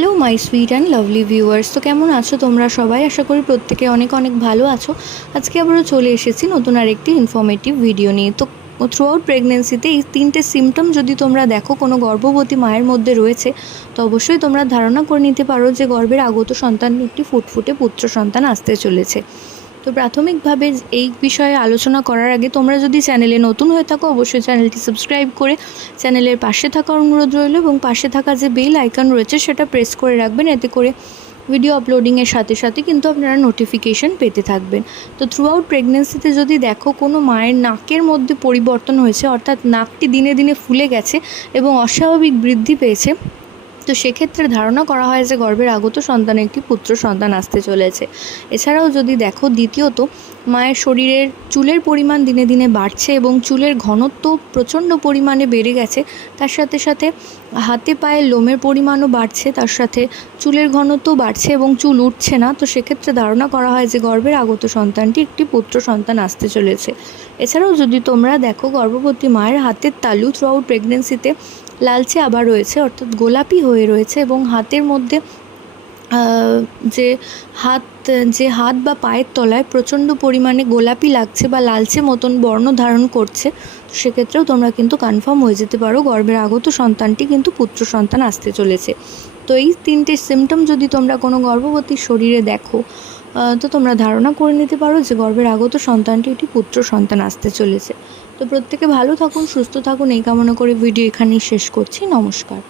Hello my sweet and lovely viewers তো কেমন আছো তোমরা সবাই? আশা করি প্রত্যেকে অনেক অনেক ভালো আছো। আজকে আবারও চলে এসেছি নতুন আরেকটি ইনফর্মেটিভ ভিডিও নিয়ে। তো থ্রু আউট প্রেগনেন্সিতে এই তিনটে সিমটম যদি তোমরা দেখো, কোনো গর্ভবতী মায়ের মধ্যে রয়েছে, তো অবশ্যই তোমরা ধারণা করে নিতে পারো যে গর্ভের আগত সন্তান একটি ফুটফুটে পুত্র সন্তান আসতে চলেছে। তো প্রাথমিকভাবে এই বিষয়ে আলোচনা করার আগে তোমরা যদি চ্যানেলে নতুন হয়ে থাকো, অবশ্যই চ্যানেলটি সাবস্ক্রাইব করে চ্যানেলের পাশে থাকার অনুরোধ রইল এবং পাশে থাকা যে বেল আইকন রয়েছে সেটা প্রেস করে রাখবেন। এতে করে ভিডিও আপলোডিংয়ের সাথে সাথে কিন্তু আপনারা নোটিফিকেশন পেতে থাকবেন। তো থ্রু আউট প্রেগনেন্সিতে যদি দেখো কোনো মায়ের নাকের মধ্যে পরিবর্তন হয়েছে, অর্থাৎ নাকটি দিনে দিনে ফুলে গেছে এবং অস্বাভাবিক বৃদ্ধি পেয়েছে তো সেক্ষেত্রে ধারণা করা হয় যে গর্ভের আগত সন্তান একটি পুত্র সন্তান আসতে চলেছে। এছাড়াও যদি দেখো দ্বিতীয়ত, মায়ের শরীরের চুলের পরিমাণ দিনে দিনে বাড়ছে এবং চুলের ঘনত্ব প্রচণ্ড পরিমাণে বেড়ে গেছে, তার সাথে সাথে হাতে পায়ে লোমের পরিমাণও বাড়ছে, তার সাথে চুলের ঘনত্ব বাড়ছে এবং চুল উঠছে না। তো সেক্ষেত্রে ধারণা করা হয় যে গর্ভের আগত সন্তানটি একটি পুত্র সন্তান আসতে চলেছে। এছাড়াও যদি তোমরা দেখো, গর্ভবতী মায়ের হাতের তালু থ্রু আউট প্রেগনেন্সিতে লালচে আবার রয়েছে, অর্থাৎ গোলাপি হয়ে রয়েছে এবং হাতের মধ্যে যে হাত যে হাত বা পায়ের তলায় প্রচণ্ড পরিমাণে গোলাপি লাগছে বা লালচে মতন বর্ণ ধারণ করছে সেক্ষেত্রেও তোমরা কিন্তু কনফার্ম হয়ে যেতে পারো। গর্ভের আগত সন্তানটি কিন্তু পুত্র সন্তান আসতে চলেছে। তো এই তিনটে সিমটম যদি তোমরা কোনো গর্ভবতী শরীরে দেখো তো তোমরা ধারণা করে নিতে পারো যে গর্ভের আগত সন্তানটি একটি পুত্র সন্তান আসতে চলেছে। তো প্রত্যেকে ভালো থাকুন, সুস্থ থাকুন, এই কামনা করে ভিডিও এখানেই শেষ করছি। নমস্কার।